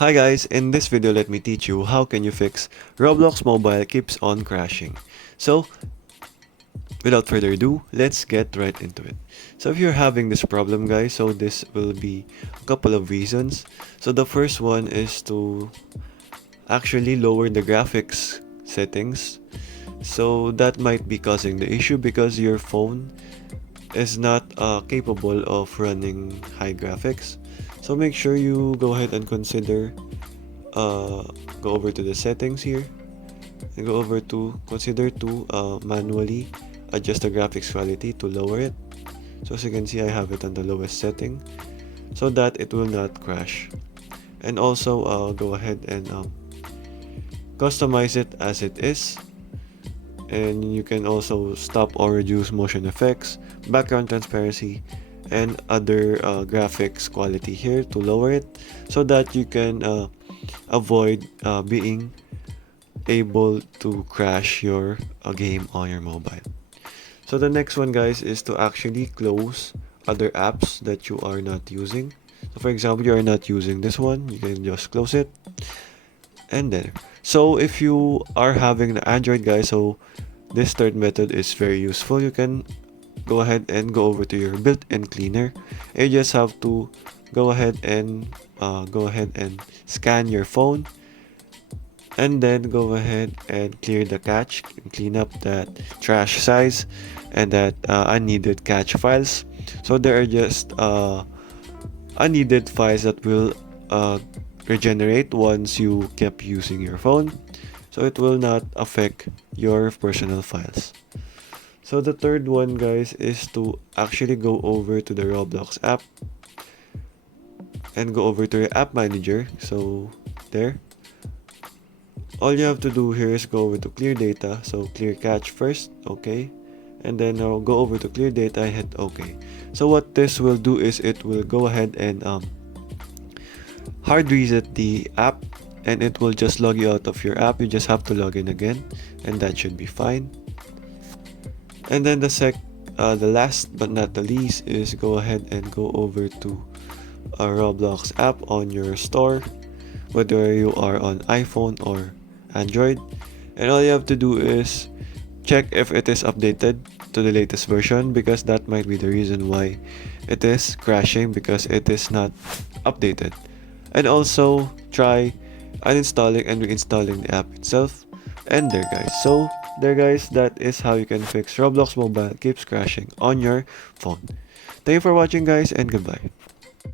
Hi guys, in this video let me teach you how can you fix Roblox mobile keeps on crashing. So without further ado, let's get right into it. So if you're having this problem guys, so this will be a couple of reasons. So the first one is to actually lower the graphics settings. So that might be causing the issue because your phone is not capable of running high graphics. So make sure you go ahead and consider uh, go over to the settings here and go over to consider to manually adjust the graphics quality to lower it. So as you can see, I have it on the lowest setting so that it will not crash. And also go ahead and customize it as it is, and you can also stop or reduce motion effects, background transparency, and other graphics quality here to lower it so that you can avoid being able to crash your game on your mobile. So the next one guys is to actually close other apps that you are not using. So for example, you are not using this one, you can just close it. And then so if you are having an Android guys, so this third method is very useful. You can go ahead and go over to your built-in cleaner. You just have to go ahead and scan your phone, and then go ahead and clear the cache and clean up that trash size and that unneeded cache files. So there are just unneeded files that will regenerate once you keep using your phone, so it will not affect your personal files. So the third one guys is to actually go over to the Roblox app and go over to your app manager. So there, all you have to do here is go over to clear data, so clear cache first, okay, and then now go over to clear data and hit okay. So what this will do is it will go ahead and hard reset the app, and it will just log you out of your app. You just have to log in again, and that should be fine. And then the last but not the least is go ahead and go over to a Roblox app on your store, whether you are on iPhone or Android, and all you have to do is check if it is updated to the latest version, because that might be the reason why it is crashing, because it is not updated. And also try uninstalling and reinstalling the app itself. And there guys, that is how you can fix Roblox mobile keeps crashing on your phone. Thank you for watching guys, and goodbye.